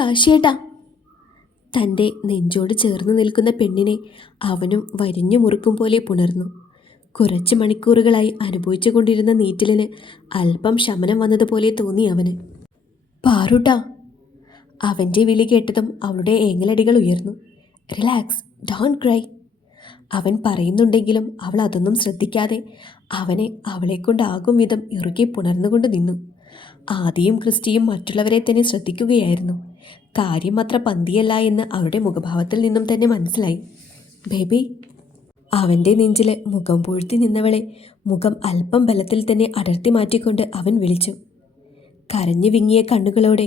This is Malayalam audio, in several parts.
കാശിയേട്ടാ. തൻ്റെ നെഞ്ചോട് ചേർന്ന് നിൽക്കുന്ന പെണ്ണിനെ അവനും വരിഞ്ഞു മുറുക്കും പോലെ പുണർന്നു. കുറച്ച് മണിക്കൂറുകളായി അനുഭവിച്ചു കൊണ്ടിരുന്ന നീറ്റലിന് അല്പം ശമനം വന്നതുപോലെ തോന്നി അവന്. പാറുട്ടാ. അവൻ്റെ വിളി കേട്ടതും അവളുടെ ഏങ്ങലടികൾ ഉയർന്നു. Relax, don't cry. അവൻ പറയുന്നുണ്ടെങ്കിലും അവൾ അതൊന്നും ശ്രദ്ധിക്കാതെ അവനെ അവളെക്കൊണ്ടാകും വിധം ഇറുകെ പുണർന്നുകൊണ്ട് നിന്നു. ആദിയും ക്രിസ്റ്റിയും മറ്റുള്ളവരെ തന്നെ ശ്രദ്ധിക്കുകയായിരുന്നു. കാര്യം അത്ര പന്തിയല്ല എന്ന് അവരുടെ മുഖഭാവത്തിൽ നിന്നും തന്നെ മനസ്സിലായി. ബേബി. അവൻ്റെ നെഞ്ചിൽ മുഖം പൂഴ്ത്തി നിന്നവളെ മുഖം അല്പം ബലത്തിൽ തന്നെ അടർത്തി മാറ്റിക്കൊണ്ട് അവൻ വിളിച്ചു. കരഞ്ഞു വിങ്ങിയ കണ്ണുകളോടെ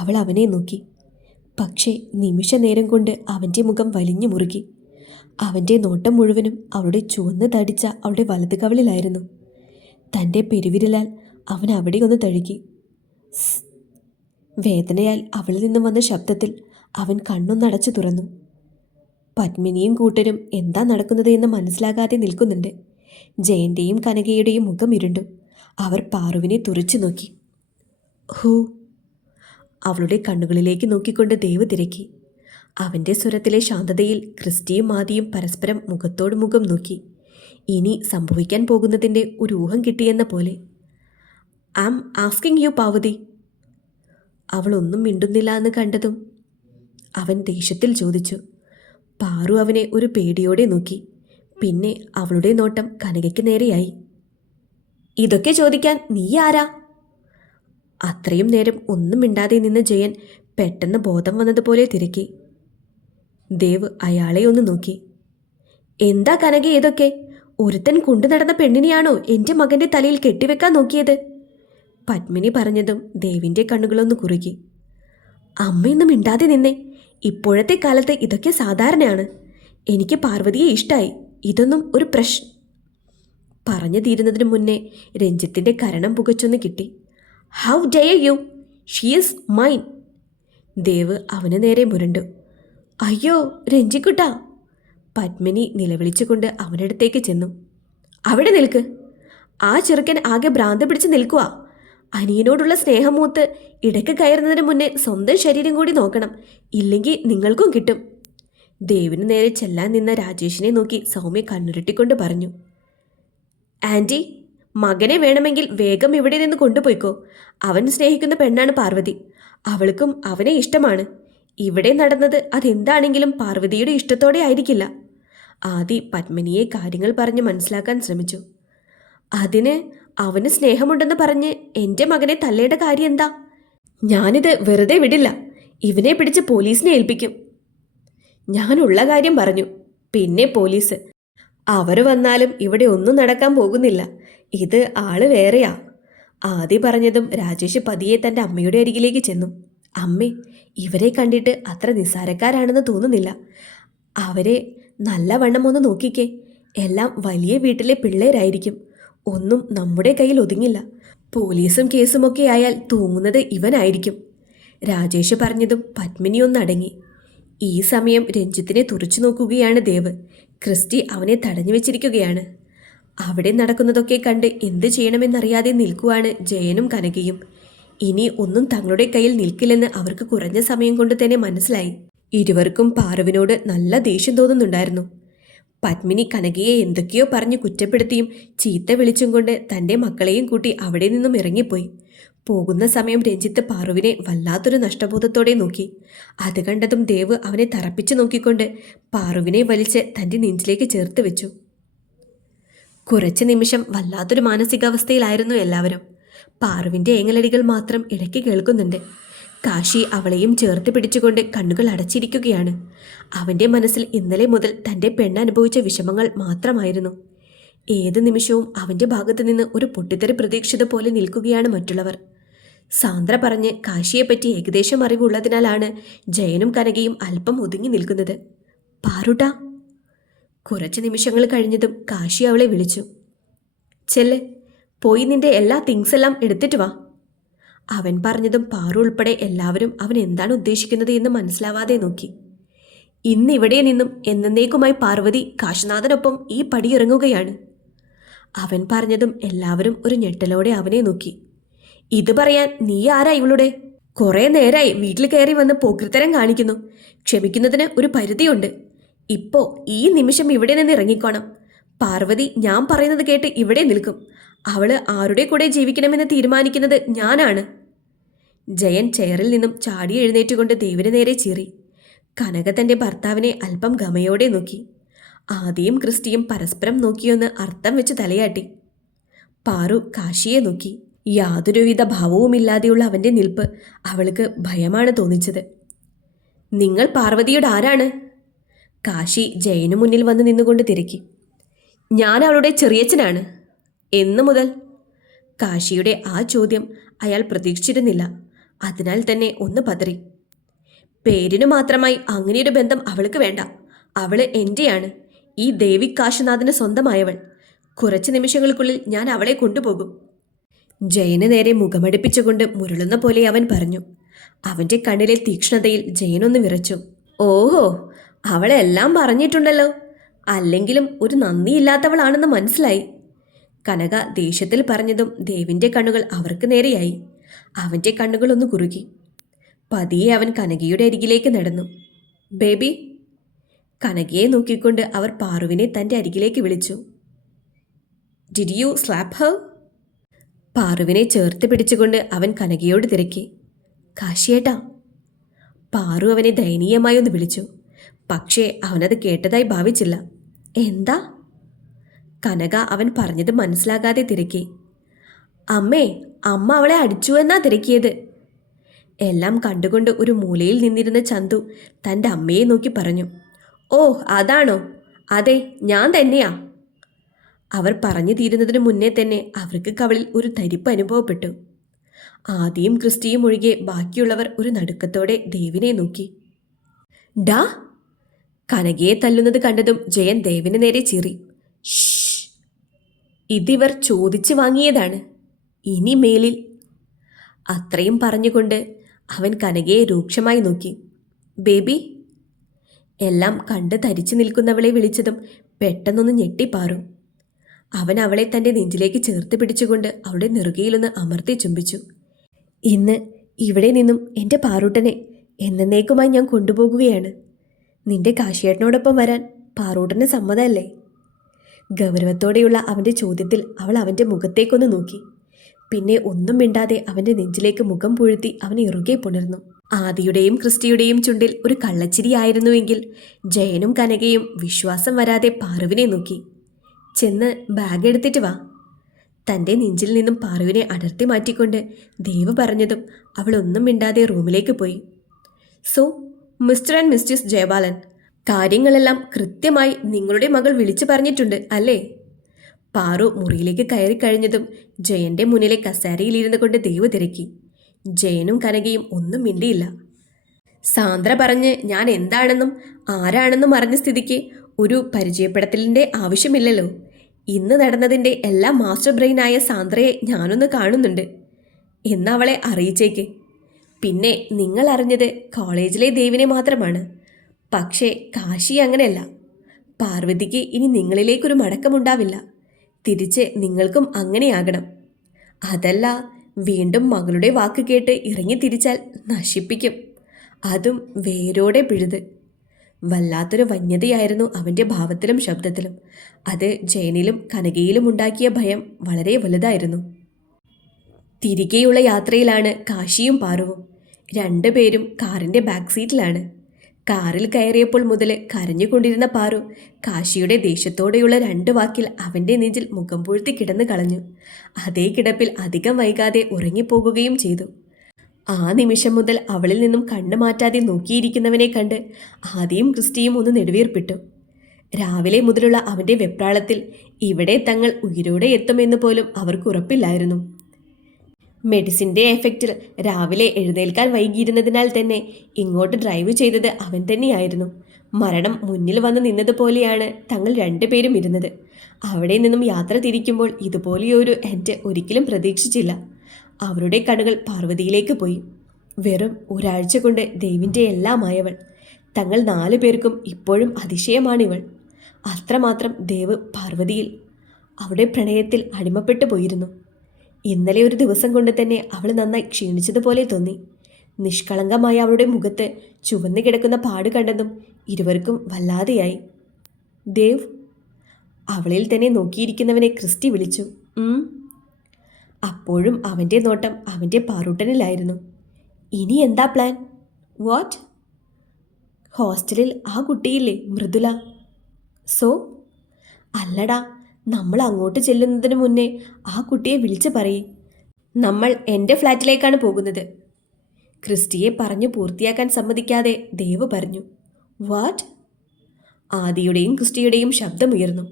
അവൾ അവനെ നോക്കി. പക്ഷേ നിമിഷ നേരം കൊണ്ട് അവൻ്റെ മുഖം വലിഞ്ഞു മുറുകി. അവൻ്റെ നോട്ടം മുഴുവനും അവളുടെ ചുവന്ന് തടിച്ച അവളുടെ വലതു കവിളിലായിരുന്നു. തൻ്റെ പെരുവിരലാൽ അവൻ അവിടെ ഒന്ന് തഴുകി. വേദനയാൽ അവളിൽ നിന്നും വന്ന ശബ്ദത്തിൽ അവൻ കണ്ണൊന്നടച്ചു തുറന്നു. പത്മിനിയും കൂട്ടരും എന്താ നടക്കുന്നത് എന്ന് മനസ്സിലാകാതെ നിൽക്കുന്നുണ്ട്. ജയൻ്റെയും കനകയുടെയും മുഖം ഇരുണ്ടു. അവർ പാറുവിനെ തുറച്ചു നോക്കി. ഹൂ. അവളുടെ കണ്ണുകളിലേക്ക് നോക്കിക്കൊണ്ട് ദേവ് തിരക്കി. അവൻ്റെ സ്വരത്തിലെ ശാന്തതയിൽ ക്രിസ്റ്റിയും ആദിയും പരസ്പരം മുഖത്തോട് മുഖം നോക്കി. ഇനി സംഭവിക്കാൻ പോകുന്നതിൻ്റെ ഒരു ഊഹം കിട്ടിയെന്ന പോലെ. I am asking you Parvati. അവൾ ഒന്നും മിണ്ടുന്നില്ല എന്ന് കണ്ടതും അവൻ ദേഷ്യത്തിൽ ചോദിച്ചു. പാറു അവനെ ഒരു പേടിയോടെ നോക്കി. പിന്നെ അവളുടെ നോട്ടം കനകയ്ക്ക് നേരെയായി. ഇതൊക്കെ ചോദിക്കാൻ നീ ആരാ? അത്രയും നേരം ഒന്നും മിണ്ടാതെ നിന്ന ജയൻ പെട്ടെന്ന് ബോധം വന്നതുപോലെ തിരക്കി. ദേവ് അയാളെ ഒന്ന് നോക്കി. എന്താ കനക ഇതൊക്കെ? ഒരുത്തൻ കൊണ്ടു നടന്ന പെണ്ണിനെയാണോ എൻ്റെ മകൻ്റെ തലയിൽ കെട്ടിവെക്കാൻ നോക്കിയത്? പത്മിനി പറഞ്ഞതും ദേവിൻ്റെ കണ്ണുകളൊന്ന് കുറുകി. അമ്മയൊന്നും മിണ്ടാതെ നിന്നേ. ഇപ്പോഴത്തെ കാലത്ത് ഇതൊക്കെ സാധാരണയാണ്. എനിക്ക് പാർവതിയെ ഇഷ്ടമായി. ഇതൊന്നും ഒരു പറഞ്ഞു തീരുന്നതിന് മുന്നേ രഞ്ജിത്തിൻ്റെ കരണം പുകച്ചൊന്ന് കിട്ടി. How dare you? She is mine. Dev അവന് നേരെ മുരണ്ടു. അയ്യോ രഞ്ജിക്കുട്ടാ. പത്മിനി നിലവിളിച്ചുകൊണ്ട് അവനടുത്തേക്ക് ചെന്നു. അവിടെ നിൽക്ക്. ആ ചെറുക്കൻ ആകെ ഭ്രാന്ത് പിടിച്ച് നിൽക്കുക. അനിയനോടുള്ള സ്നേഹം മൂത്ത് ഇടയ്ക്ക് കയറുന്നതിന് മുന്നേ സ്വന്തം ശരീരം കൂടി നോക്കണം. ഇല്ലെങ്കിൽ നിങ്ങൾക്കും കിട്ടും. ദേവിന് നേരെ ചെല്ലാൻ നിന്ന രാജേഷിനെ നോക്കി സൗമ്യ കണ്ണുരുട്ടിക്കൊണ്ട് പറഞ്ഞു. ആൻറ്റി, മകനെ വേണമെങ്കിൽ വേഗം ഇവിടെ നിന്ന് കൊണ്ടുപോയിക്കോ. അവൻ സ്നേഹിക്കുന്ന പെണ്ണാണ് പാർവതി. അവൾക്കും അവനെ ഇഷ്ടമാണ്. ഇവിടെ നടന്നത് അതെന്താണെങ്കിലും പാർവതിയുടെ ഇഷ്ടത്തോടെ ആയിരിക്കില്ല. ആദി പത്മിനിയെ കാര്യങ്ങൾ പറഞ്ഞ് മനസ്സിലാക്കാൻ ശ്രമിച്ചു. അതിന് അവന് സ്നേഹമുണ്ടെന്ന് പറഞ്ഞ് എൻ്റെ മകനെ തല്ലേണ്ട കാര്യം എന്താ? ഞാനിത് വെറുതെ വിടില്ല. ഇവനെ പിടിച്ച് പോലീസിനെ ഏൽപ്പിക്കും. ഞാനുള്ള കാര്യം പറഞ്ഞു. പിന്നെ പോലീസ്. അവർ വന്നാലും ഇവിടെ ഒന്നും നടക്കാൻ പോകുന്നില്ല. ഇത് ആള് വേറെയാ. ആദി പറഞ്ഞതും രാജേഷ് പതിയെ തൻ്റെ അമ്മയുടെ അരികിലേക്ക് ചെന്നു. അമ്മേ, ഇവരെ കണ്ടിട്ട് അത്ര നിസ്സാരക്കാരാണെന്ന് തോന്നുന്നില്ല. അവരെ നല്ലവണ്ണം ഒന്ന് നോക്കിക്കേ. എല്ലാം വലിയ വീട്ടിലെ പിള്ളേരായിരിക്കും. ഒന്നും നമ്മുടെ കയ്യിൽ ഒതുങ്ങില്ല. പോലീസും കേസുമൊക്കെ ആയാൽ തൂങ്ങുന്നത് ഇവനായിരിക്കും. രാജേഷ് പറഞ്ഞതും പത്മിനി ഒന്നടങ്ങി. ഈ സമയം രഞ്ജിത്തിനെ തുറച്ചു നോക്കുകയാണ് ദേവ്. ക്രിസ്റ്റി അവനെ തടഞ്ഞു വെച്ചിരിക്കുകയാണ്. അവിടെ നടക്കുന്നതൊക്കെ കണ്ട് എന്ത് ചെയ്യണമെന്നറിയാതെ നിൽക്കുവാണ് ജയനും കനകയും. ഇനി ഒന്നും തങ്ങളുടെ കയ്യിൽ നിൽക്കില്ലെന്ന് അവർക്ക് കുറഞ്ഞ സമയം കൊണ്ട് തന്നെ മനസ്സിലായി. ഇരുവർക്കും പാറുവിനോട് നല്ല ദേഷ്യം തോന്നുന്നുണ്ടായിരുന്നു. പത്മിനി കനകയെ എന്തൊക്കെയോ പറഞ്ഞ് കുറ്റപ്പെടുത്തിയും ചീത്ത വിളിച്ചും കൊണ്ട് തൻ്റെ മക്കളെയും കൂട്ടി അവിടെ നിന്നും ഇറങ്ങിപ്പോയി. പോകുന്ന സമയം രഞ്ജിത്ത് പാറുവിനെ വല്ലാത്തൊരു നഷ്ടബോധത്തോടെ നോക്കി. അത് കണ്ടതും ദേവ് അവനെ തറപ്പിച്ചു നോക്കിക്കൊണ്ട് പാറുവിനെ വലിച്ച് തൻ്റെ നെഞ്ചിലേക്ക് ചേർത്ത് വെച്ചു. കുറച്ച് നിമിഷം വല്ലാത്തൊരു മാനസികാവസ്ഥയിലായിരുന്നു എല്ലാവരും. പാറുവിൻ്റെ ഏങ്ങലടികൾ മാത്രം ഇടയ്ക്ക് കേൾക്കുന്നുണ്ട്. കാശി അവളെയും ചേർത്ത് പിടിച്ചുകൊണ്ട് കണ്ണുകൾ അടച്ചിരിക്കുകയാണ്. അവൻ്റെ മനസ്സിൽ ഇന്നലെ മുതൽ തൻ്റെ പെണ്ണനുഭവിച്ച വിഷമങ്ങൾ മാത്രമായിരുന്നു. ഏത് നിമിഷവും അവൻ്റെ ഭാഗത്തു നിന്ന് ഒരു പൊട്ടിത്തെറി പ്രതീക്ഷിത പോലെ നിൽക്കുകയാണ് മറ്റുള്ളവർ. സാന്ദ്ര പറഞ്ഞ് കാശിയെപ്പറ്റി ഏകദേശം അറിവുള്ളതിനാലാണ് ജയനും കനകയും അല്പം ഒതുങ്ങി നിൽക്കുന്നത്. പാറുട്ടാ. കുറച്ച് നിമിഷങ്ങൾ കഴിഞ്ഞതും കാശി അവളെ വിളിച്ചു. ചെല്ല്, പോയി നിന്റെ എല്ലാ തിങ്സ് എല്ലാം എടുത്തിട്ട് വാ. അവൻ പറഞ്ഞതും പാറു ഉൾപ്പെടെ എല്ലാവരും അവൻ എന്താണ് ഉദ്ദേശിക്കുന്നത് എന്ന് മനസ്സിലാവാതെ നോക്കി. ഇന്നിവിടെ നിന്നും എന്നേക്കുമായി പാർവതി കാശിനാഥനൊപ്പം ഈ പടിയിറങ്ങുകയാണ്. അവൻ പറഞ്ഞതും എല്ലാവരും ഒരു ഞെട്ടലോടെ അവനെ നോക്കി. ഇത് പറയാൻ നീ ആരാ ഇവളുടെ? കുറേ നേരായി വീട്ടിൽ കയറി വന്ന് പോക്രിത്തരം കാണിക്കുന്നു. ക്ഷമിക്കുന്നതിന് ഒരു പരിധിയുണ്ട്. ഇപ്പോ ഈ നിമിഷം ഇവിടെ നിന്ന് ഇറങ്ങിക്കോണം. പാർവതി ഞാൻ പറയുന്നത് കേട്ട് ഇവിടെ നിൽക്കും. അവള് ആരുടെ കൂടെ ജീവിക്കണമെന്ന് തീരുമാനിക്കുന്നത് ഞാനാണ്. ജയൻ ചെയറിൽ നിന്നും ചാടി എഴുന്നേറ്റുകൊണ്ട് ദേവിന് നേരെ ചീറി. കനക തന്റെ ഭർത്താവിനെ അല്പം ഗമയോടെ നോക്കി. ആദിയും ക്രിസ്റ്റിയും പരസ്പരം നോക്കിയൊന്ന് അർത്ഥം വെച്ച് തലയാട്ടി. പാറു കാശിയെ നോക്കി. യാതൊരുവിധ ഭാവവുമില്ലാതെയുള്ള അവന്റെ നിൽപ്പ് അവൾക്ക് ഭയമാണ് തോന്നിച്ചത്. നിങ്ങൾ പാർവതിയുടെ ആരാണ്? കാശി ജയനു മുന്നിൽ വന്ന് നിന്നുകൊണ്ട് തിരക്കി. ഞാൻ അവളുടെ ചെറിയച്ഛനാണ്. എന്നു മുതൽ? കാശിയുടെ ആ ചോദ്യം അയാൾ പ്രതീക്ഷിച്ചിരുന്നില്ല. അതിനാൽ തന്നെ ഒന്ന് പതറി. പേരിനു മാത്രമായി അങ്ങനെയൊരു ബന്ധം അവൾക്ക് വേണ്ട. അവള് എന്റെയാണ്. ഈ ദേവി കാശിനാഥന് സ്വന്തമായവൾ. കുറച്ച് നിമിഷങ്ങൾക്കുള്ളിൽ ഞാൻ അവളെ കൊണ്ടുപോകും. ജയന് നേരെ മുഖമടുപ്പിച്ചുകൊണ്ട് മുരളുന്ന പോലെ അവൻ പറഞ്ഞു. അവന്റെ കണ്ണിലെ തീക്ഷ്ണതയിൽ ജയനൊന്ന് വിറച്ചു. ഓഹോ, അവളെല്ലാം പറഞ്ഞിട്ടുണ്ടല്ലോ. അല്ലെങ്കിലും ഒരു നന്ദിയില്ലാത്തവളാണെന്ന് മനസ്സിലായി. കനക ദേഷ്യത്തിൽ പറഞ്ഞതും ദേവിന്റെ കണ്ണുകൾ അവർക്ക് നേരെയായി. അവന്റെ കണ്ണുകളൊന്ന് കുറുകി. പതിയെ അവൻ കനകയുടെ അരികിലേക്ക് നടന്നു. ബേബി. കനകയെ നോക്കിക്കൊണ്ട് അവർ പാറുവിനെ തന്റെ അരികിലേക്ക് വിളിച്ചു. Did you slap her? പാറുവിനെ ചേർത്ത് പിടിച്ചുകൊണ്ട് അവൻ കനകയോട് തിരക്കി. കാശിയേട്ടാ. പാറു അവനെ ദയനീയമായി ഒന്ന് വിളിച്ചു. പക്ഷേ അവനത് കേട്ടതായി ഭാവിച്ചില്ല. എന്താ? കനക അവൻ പറഞ്ഞത് മനസ്സിലാകാതെ തിരക്കി. അമ്മേ, അമ്മ അവളെ അടിച്ചു എന്നാ തിരക്കിയത്. എല്ലാം കണ്ടുകൊണ്ട് ഒരു മൂലയിൽ നിന്നിരുന്ന ചന്തു തൻ്റെ അമ്മയെ നോക്കി പറഞ്ഞു. ഓ, അതാണോ? അതെ, ഞാൻ തന്നെയാ. അവർ പറഞ്ഞു തീരുന്നതിന് മുന്നേ തന്നെ അവർക്ക് കവളിൽ ഒരു തരിപ്പ് അനുഭവപ്പെട്ടു. ആദിയും ക്രിസ്റ്റിയും ഒഴികെ ബാക്കിയുള്ളവർ ഒരു നടുക്കത്തോടെ ദേവിനെ നോക്കി. ഡാ. കനകയെ തല്ലുന്നത് കണ്ടതും ജയൻ ദേവിന് നേരെ ചീറി. ഷ്, ഇതിവർ ചോദിച്ചു വാങ്ങിയതാണ്. ഇനി മേലിൽ. അത്രയും പറഞ്ഞുകൊണ്ട് അവൻ കനകയെ രൂക്ഷമായി നോക്കി. ബേബി. എല്ലാം കണ്ട് തരിച്ചു നിൽക്കുന്നവളെ വിളിച്ചതും പെട്ടെന്നൊന്ന് ഞെട്ടിപ്പാറു. അവൻ അവളെ തൻ്റെ നെഞ്ചിലേക്ക് ചേർത്ത് പിടിച്ചുകൊണ്ട് അവളുടെ നെറുകയിലൊന്ന് അമർത്തി ചുംബിച്ചു. ഇന്ന് ഇവിടെ നിന്നും എൻ്റെ പാറൂട്ടനെ എന്നേക്കുമായി ഞാൻ കൊണ്ടുപോകുകയാണ്. നിന്റെ കാശിയേട്ടനോടൊപ്പം വരാൻ പാറൂട്ടന് സമ്മതമല്ലേ? ഗൗരവത്തോടെയുള്ള അവൻ്റെ ചോദ്യത്തിൽ അവൾ അവൻ്റെ മുഖത്തേക്കൊന്ന് നോക്കി. പിന്നെ ഒന്നും മിണ്ടാതെ അവൻ്റെ നെഞ്ചിലേക്ക് മുഖം പൂഴ്ത്തി അവനെ ഇറുകെ പുണർന്നു. ആദിയുടെയും ക്രിസ്റ്റിയുടെയും ചുണ്ടിൽ ഒരു കള്ളച്ചിരിയായിരുന്നുവെങ്കിൽ ജയനും കനകയും വിശ്വാസം വരാതെ പാറുവിനെ നോക്കി. ചെന്ന് ബാഗ് എടുത്തിട്ട് വാ. തൻ്റെ നെഞ്ചിൽ നിന്നും പാറുവിനെ അടർത്തി മാറ്റിക്കൊണ്ട് ദേവ് പറഞ്ഞതും അവൾ ഒന്നും മിണ്ടാതെ റൂമിലേക്ക് പോയി. So mister and mistress Jayabalan, കാര്യങ്ങളെല്ലാം കൃത്യമായി നിങ്ങളുടെ മകൾ വിളിച്ചു പറഞ്ഞിട്ടുണ്ട് അല്ലേ? പാറു മുറിയിലേക്ക് കയറി കഴിഞ്ഞതും ജയന്റെ മുന്നിലെ കസേരയിലിരുന്നു കൊണ്ട് ദേവ് തിരക്കി. ജയനും കനകയും ഒന്നും മിണ്ടിയില്ല. സാന്ദ്ര പറഞ്ഞ് ഞാൻ എന്താണെന്നും ആരാണെന്നും അറിഞ്ഞ സ്ഥിതിക്ക് ഒരു പരിചയപ്പെടുത്തലിൻ്റെ ആവശ്യമില്ലല്ലോ. ഇന്ന് നടന്നതിൻ്റെ എല്ലാ മാസ്റ്റർ ബ്രെയിനായ സാന്ദ്രയെ ഞാനൊന്ന് കാണുന്നുണ്ട് എന്നവളെ അറിയിച്ചേക്ക്. പിന്നെ നിങ്ങൾ അറിഞ്ഞത് കോളേജിലെ ദേവിനെ മാത്രമാണ്. പക്ഷേ കാശി അങ്ങനെയല്ല. പാർവതിക്ക് ഇനി നിങ്ങളിലേക്കൊരു മടക്കമുണ്ടാവില്ല. തിരിച്ച് നിങ്ങൾക്കും അങ്ങനെയാകണം. അതല്ല വീണ്ടും മകളുടെ വാക്ക് കേട്ട് ഇറങ്ങി തിരിച്ചാൽ നശിപ്പിക്കും. അതും വേരോടെ പിഴുത്. വല്ലാത്തൊരു വന്യതയായിരുന്നു അവൻ്റെ ഭാവത്തിലും ശബ്ദത്തിലും. അത് ജയനിലും കനകയിലും ഉണ്ടാക്കിയ ഭയം വളരെ വലുതായിരുന്നു. തിരികെയുള്ള യാത്രയിലാണ് കാശിയും പാറുവും. രണ്ടുപേരും കാറിൻ്റെ ബാക്ക് സീറ്റിലാണ്. കാറിൽ കയറിയപ്പോൾ മുതൽ കരഞ്ഞുകൊണ്ടിരുന്ന പാറു കാശിയുടെ ദേഷ്യത്തോടെയുള്ള 2 വാക്കിൽ അവൻ്റെ നെഞ്ചിൽ മുഖം പൂഴ്ത്തി കിടന്നു കളഞ്ഞു. അതേ കിടപ്പിൽ അധികം വൈകാതെ ഉറങ്ങിപ്പോകുകയും ചെയ്തു. ആ നിമിഷം മുതൽ അവളിൽ നിന്നും കണ്ണു മാറ്റാതെ നോക്കിയിരിക്കുന്നവനെ കണ്ട് ആദിയും ക്രിസ്റ്റിയും ഒന്ന് നെടുവീർപ്പിട്ടു. രാവിലെ മുതലുള്ള അവൻ്റെ വെപ്രാളത്തിൽ ഇവിടെ തങ്ങൾ ഉയിരോടെ എത്തുമെന്ന് പോലും അവർക്ക് ഉറപ്പില്ലായിരുന്നു. മെഡിസിൻ്റെ എഫക്റ്റിൽ രാവിലെ എഴുന്നേൽക്കാൻ വൈകിയിരുന്നതിനാൽ തന്നെ ഇങ്ങോട്ട് ഡ്രൈവ് ചെയ്തത് അവൻ തന്നെയായിരുന്നു. മരണം മുന്നിൽ വന്ന് നിന്നതുപോലെയാണ് തങ്ങൾ 2 പേരും ഇരുന്നത്. അവിടെ നിന്നും യാത്ര തിരിക്കുമ്പോൾ ഇതുപോലെയൊരു എൻ്റെ ഒരിക്കലും പ്രതീക്ഷിച്ചില്ല. അവരുടെ കണ്ണുകൾ പാർവതിയിലേക്ക് പോയി. വെറും ഒരാഴ്ച കൊണ്ട് ദേവിൻ്റെ എല്ലാമായവൾ. തങ്ങൾ 4 പേർക്കും ഇപ്പോഴും അതിശയമാണിവൾ. അത്രമാത്രം ദേവ് പാർവതിയിൽ അവളുടെ പ്രണയത്തിൽ അടിമപ്പെട്ടു പോയിരുന്നു. ഇന്നലെ ഒരു ദിവസം കൊണ്ട് തന്നെ അവൾ നന്നായി ക്ഷീണിച്ചതുപോലെ തോന്നി. നിഷ്കളങ്കമായ അവളുടെ മുഖത്ത് ചുവന്നു കിടക്കുന്ന പാട് കണ്ടതും ഇരുവർക്കും വല്ലാതെയായി. ദേവ്, അവളിൽ തന്നെ നോക്കിയിരിക്കുന്നവനെ ക്രിസ്റ്റി വിളിച്ചു. അപ്പോഴും അവൻ്റെ നോട്ടം അവൻ്റെ പാറൂട്ടനിലായിരുന്നു. ഇനി എന്താ പ്ലാൻ? വാട്ട്? ഹോസ്റ്റലിൽ ആ കുട്ടിയില്ലേ, മൃദുല? സോ? അല്ലടാ, നമ്മൾ അങ്ങോട്ട് ചെല്ലുന്നതിന് മുന്നേ ആ കുട്ടിയെ വിളിച്ച് പറയേ. നമ്മൾ എൻ്റെ ഫ്ലാറ്റിലേക്കാണ് പോകുന്നത്. ക്രിസ്റ്റിയെ പറഞ്ഞു പൂർത്തിയാക്കാൻ സമ്മതിക്കാതെ ദേവ് പറഞ്ഞു. വാട്ട്? ആദിയുടെയും ക്രിസ്റ്റിയുടെയും ശബ്ദമുയർന്നു.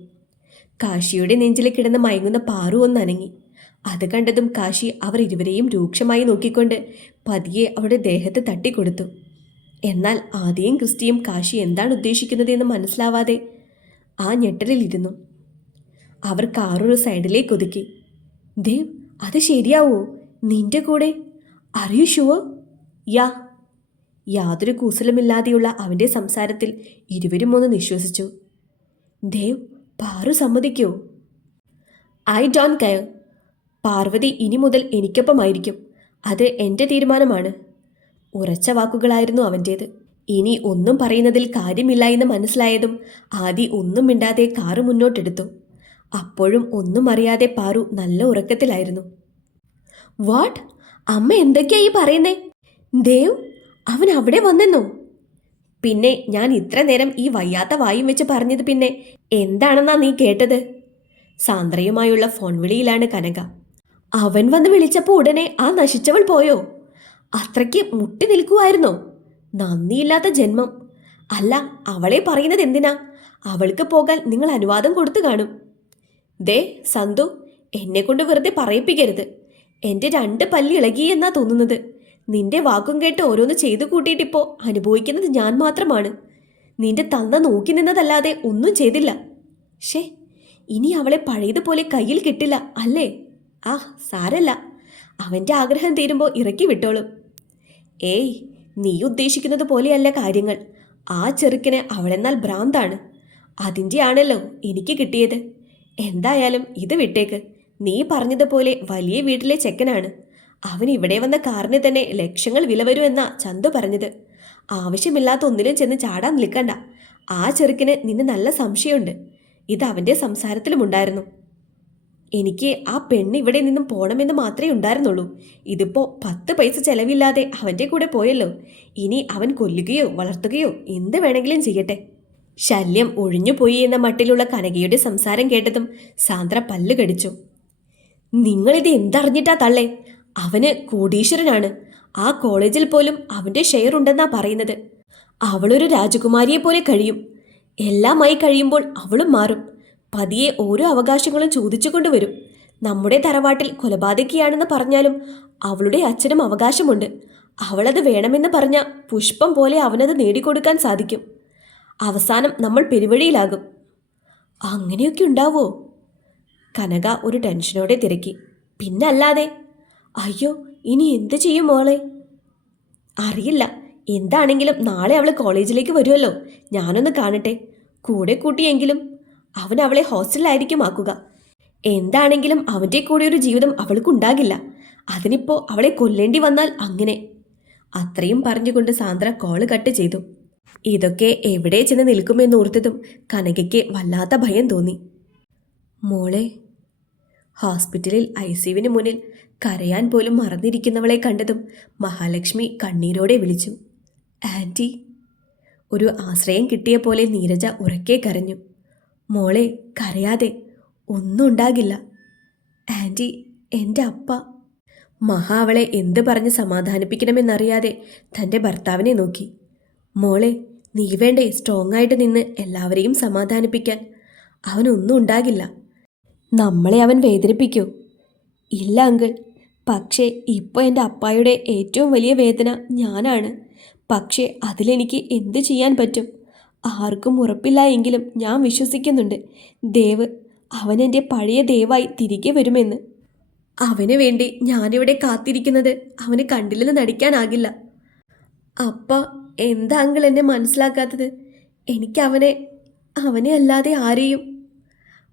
കാശിയുടെ നെഞ്ചിൽ കിടന്ന് മയങ്ങുന്ന പാറു ഒന്നനങ്ങി. അത് കണ്ടതും കാശി അവർ ഇരുവരെയും രൂക്ഷമായി നോക്കിക്കൊണ്ട് പതിയെ അവരുടെ ദേഹത്ത് തട്ടിക്കൊടുത്തു. എന്നാൽ ആദിയും ക്രിസ്റ്റിയും കാശി എന്താണ് ഉദ്ദേശിക്കുന്നതെന്ന് മനസ്സിലാവാതെ ആ ഞെട്ടലിലിരുന്നു. അവർ കാറൊരു സൈഡിലേക്ക് ഒതുക്കി. ദേവ്, അത് ശരിയാവോ? നിന്റെ കൂടെ? Are you sure? യാ. യാതൊരു കൂസലുമില്ലാതെയുള്ള അവൻ്റെ സംസാരത്തിൽ ഇരുവരും ഒന്ന് നിശ്വസിച്ചു. ദേവ്, പാറു സമ്മതിക്കോ? I don't care. പാർവതി ഇനി മുതൽ എനിക്കൊപ്പമായിരിക്കും. അത് എൻ്റെ തീരുമാനമാണ്. ഉറച്ച വാക്കുകളായിരുന്നു അവൻ്റേത്. ഇനി ഒന്നും പറയുന്നതിൽ കാര്യമില്ല എന്ന് മനസ്സിലായതും ആദി ഒന്നും മിണ്ടാതെ കാറ് മുന്നോട്ടെടുത്തു. അപ്പോഴും ഒന്നും അറിയാതെ പാറു നല്ല ഉറക്കത്തിലായിരുന്നു. വാട്ട്? അമ്മ എന്തൊക്കെയായി പറയുന്നേ? ദേവ്, അവൻ അവിടെ വന്നെന്നോ? പിന്നെ ഞാൻ ഇത്ര നേരം ഈ വയ്യാത്ത വായും വെച്ച് പറഞ്ഞത് പിന്നെ എന്താണെന്നാ നീ കേട്ടത്? സാന്ദ്രയുമായുള്ള ഫോൺ വിളിയിലാണ് കനക. അവൻ വന്ന് വിളിച്ചപ്പോൾ ഉടനെ ആ നശിച്ചവൾ പോയോ? അത്രയ്ക്ക് മുട്ടി നിൽക്കുമായിരുന്നോ? നന്ദിയില്ലാത്ത ജന്മം. അല്ല, അവളെ പറയുന്നത് എന്തിനാ? അവൾക്ക് പോകാൻ നിങ്ങൾ അനുവാദം കൊടുത്തു കാണും. ദേ സന്തു, എന്നെക്കൊണ്ട് വെറുതെ പറയിപ്പിക്കരുത്. എൻ്റെ 2 പല്ല് ഇളകിയെന്നാ തോന്നുന്നത്. നിന്റെ വാക്കും കേട്ട് ഓരോന്ന് ചെയ്തു കൂട്ടിയിട്ടിപ്പോൾ അനുഭവിക്കുന്നത് ഞാൻ മാത്രമാണ്. നിന്റെ തന്ന നോക്കി നിന്നതല്ലാതെ ഒന്നും ചെയ്തില്ല. ഷേ, ഇനി അവളെ പഴയതുപോലെ കയ്യിൽ കിട്ടില്ല അല്ലേ? ആ, സാരല്ല. അവൻ്റെ ആഗ്രഹം തീരുമ്പോൾ ഇറക്കി വിട്ടോളും. ഏയ്, നീ ഉദ്ദേശിക്കുന്നത് പോലെയല്ല കാര്യങ്ങൾ. ആ ചെറുക്കന് അവളെന്നാൽ ഭ്രാന്താണ്. അതിൻ്റെ ആണല്ലോ എനിക്ക് കിട്ടിയത്. എന്തായാലും ഇത് വിട്ടേക്ക്. നീ പറഞ്ഞതുപോലെ വലിയ വീട്ടിലെ ചെക്കനാണ്. അവൻ ഇവിടെ വന്ന കാറിന് തന്നെ ലക്ഷങ്ങൾ വില വരുമെന്നാ ചന്തു പറഞ്ഞത്. ആവശ്യമില്ലാത്ത ഒന്നിലും ചെന്ന് ചാടാൻ നിൽക്കണ്ട. ആ ചെറുക്കിന് നിന്നെ നല്ല സംശയമുണ്ട്. ഇത് അവൻ്റെ സംസാരത്തിലുമുണ്ടായിരുന്നു. എനിക്ക് ആ പെണ്ണ് ഇവിടെ നിന്നും പോകണമെന്ന് മാത്രമേ ഉണ്ടായിരുന്നുള്ളൂ. ഇതിപ്പോൾ 10 പൈസ ചെലവില്ലാതെ അവൻ്റെ കൂടെ പോയല്ലോ. ഇനി അവൻ കൊല്ലുകയോ വളർത്തുകയോ എന്ത് വേണമെങ്കിലും ചെയ്യട്ടെ. ശല്യം ഒഴിഞ്ഞുപോയി എന്ന മട്ടിലുള്ള കനകയുടെ സംസാരം കേട്ടതും സാന്ദ്ര പല്ല് കടിച്ചു. നിങ്ങളിത് എന്തറിഞ്ഞിട്ടാ തള്ളേ? അവന് കോടീശ്വരനാണ്. ആ കോളേജിൽ പോലും അവൻ്റെ ഷെയർ ഉണ്ടെന്നാ പറയുന്നത്. അവളൊരു രാജകുമാരിയെ പോലെ കഴിയും. എല്ലാമായി കഴിയുമ്പോൾ അവളും മാറും. പതിയെ ഓരോ അവകാശങ്ങളും ചോദിച്ചു കൊണ്ടുവരും. നമ്മുടെ തറവാട്ടിൽ കൊലപാതകിയാണെന്ന് പറഞ്ഞാലും അവളുടെ അച്ഛനും അവകാശമുണ്ട്. അവളത് വേണമെന്ന് പറഞ്ഞ പുഷ്പം പോലെ അവനത് നേടിക്കൊടുക്കാൻ സാധിക്കും. അവസാനം നമ്മൾ പെരുവഴിയിലാകും. അങ്ങനെയൊക്കെ ഉണ്ടാവോ? കനക ഒരു ടെൻഷനോടെ തിരക്കി. പിന്നല്ലാതെ. അയ്യോ, ഇനി എന്ത് ചെയ്യും മോളെ? അറിയില്ല. എന്താണെങ്കിലും നാളെ അവൾ കോളേജിലേക്ക് വരുമല്ലോ. ഞാനൊന്ന് കാണട്ടെ. കൂടെ കൂട്ടിയെങ്കിലും അവൻ അവളെ ഹോസ്റ്റലിലായിരിക്കും ആക്കുക. എന്താണെങ്കിലും അവൻ്റെ കൂടെ ഒരു ജീവിതം അവൾക്കുണ്ടാകില്ല. അതിനിപ്പോൾ അവളെ കൊല്ലേണ്ടി വന്നാൽ അങ്ങനെ. അത്രയും പറഞ്ഞുകൊണ്ട് സാന്ദ്ര കോള് കട്ട് ചെയ്തു. ഇതൊക്കെ എവിടെ ചെന്ന് നിൽക്കുമെന്നോർത്തതും കനകയ്ക്ക് വല്ലാത്ത ഭയം തോന്നി. മോളെ. ഹോസ്പിറ്റലിൽ ICUവിന് മുന്നിൽ കരയാൻ പോലും മറന്നിരിക്കുന്നവളെ കണ്ടതും മഹാലക്ഷ്മി കണ്ണീരോടെ വിളിച്ചു. ആൻറ്റി. ഒരു ആശ്രയം കിട്ടിയ പോലെ നീരജ ഉറക്കെ കരഞ്ഞു. മോളെ, കരയാതെ. ഒന്നും ഉണ്ടാകില്ല. ആൻറ്റി, എൻ്റെ അപ്പ. മഹ അവളെ എന്ത് പറഞ്ഞ് സമാധാനിപ്പിക്കണമെന്നറിയാതെ തൻ്റെ ഭർത്താവിനെ നോക്കി. മോളെ, നീ വേണ്ടേ സ്ട്രോങ് ആയിട്ട് നിന്ന് എല്ലാവരെയും സമാധാനിപ്പിക്കാൻ. അവനൊന്നും ഉണ്ടാകില്ല. നമ്മളെ അവൻ വേദനിപ്പിക്കൂ? ഇല്ല അങ്കിൾ. പക്ഷേ ഇപ്പോൾ എൻ്റെ അപ്പായുടെ ഏറ്റവും വലിയ വേദന ഞാനാണ്. പക്ഷേ അതിലെനിക്ക് എന്ത് ചെയ്യാൻ പറ്റും? ആർക്കും ഉറപ്പില്ല എങ്കിലും ഞാൻ വിശ്വസിക്കുന്നുണ്ട് ദേവ് അവനെൻ്റെ പഴയ ദേവായി തിരികെ വരുമെന്ന്. അവന് വേണ്ടി ഞാനിവിടെ കാത്തിരിക്കുന്നത് അവന് കണ്ടില്ലെന്ന് നടിക്കാനാകില്ല. അപ്പ എന്താ അങ്കിൾ എന്നെ മനസ്സിലാക്കാത്തത്? എനിക്കവനെ അല്ലാതെ ആരെയും.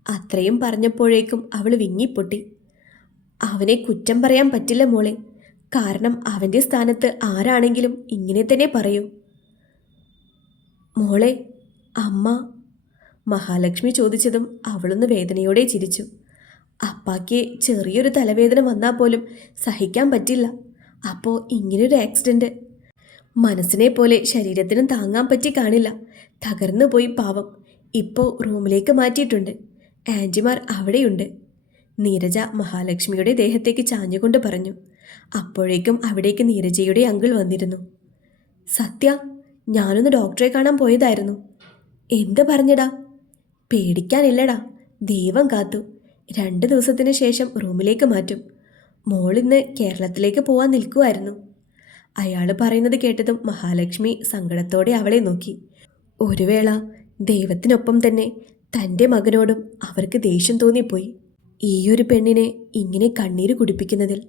അത്രയും പറഞ്ഞപ്പോഴേക്കും അവൾ വിങ്ങിപ്പൊട്ടി. അവനെ കുറ്റം പറയാൻ പറ്റില്ല മോളെ. കാരണം അവൻ്റെ സ്ഥാനത്ത് ആരാണെങ്കിലും ഇങ്ങനെ തന്നെ പറയൂ. മോളെ, അമ്മ, മഹാലക്ഷ്മി ചോദിച്ചതും അവളൊന്ന് വേദനയോടെ ചിരിച്ചു. അപ്പാക്ക് ചെറിയൊരു തലവേദന വന്നാൽ പോലും സഹിക്കാൻ പറ്റില്ല. അപ്പോൾ ഇങ്ങനൊരു ആക്സിഡൻറ്റ് മനസ്സിനെ പോലെ ശരീരത്തിനും താങ്ങാൻ പറ്റി കാണില്ല. തകർന്നു പോയി പാവം. ഇപ്പോൾ റൂമിലേക്ക് മാറ്റിയിട്ടുണ്ട്. ആൻറ്റിമാർ അവിടെയുണ്ട്. നീരജ മഹാലക്ഷ്മിയുടെ ദേഹത്തേക്ക് ചാഞ്ഞുകൊണ്ട് പറഞ്ഞു. അപ്പോഴേക്കും അവിടേക്ക് നീരജയുടെ അങ്കിൾ വന്നിരുന്നു. സത്യ, ഞാനൊന്ന് ഡോക്ടറെ കാണാൻ പോയതായിരുന്നു. എന്ത് പറഞ്ഞടാ? പേടിക്കാനില്ലടാ, ദൈവം കാത്തു. 2 ദിവസത്തിന് ശേഷം റൂമിലേക്ക് മാറ്റും. മോളിന്ന് കേരളത്തിലേക്ക് പോവാൻ നിൽക്കുമായിരുന്നു. അയാൾ പറയുന്നത് കേട്ടതും മഹാലക്ഷ്മി സങ്കടത്തോടെ അവളെ നോക്കി. ഒരു വേള ദൈവത്തിനൊപ്പം തന്നെ തൻ്റെ മകനോടും അവർക്ക് ദേഷ്യം തോന്നിപ്പോയി. ഈയൊരു പെണ്ണിനെ ഇങ്ങനെ കണ്ണീര് കുടിപ്പിക്കുന്നതിൽ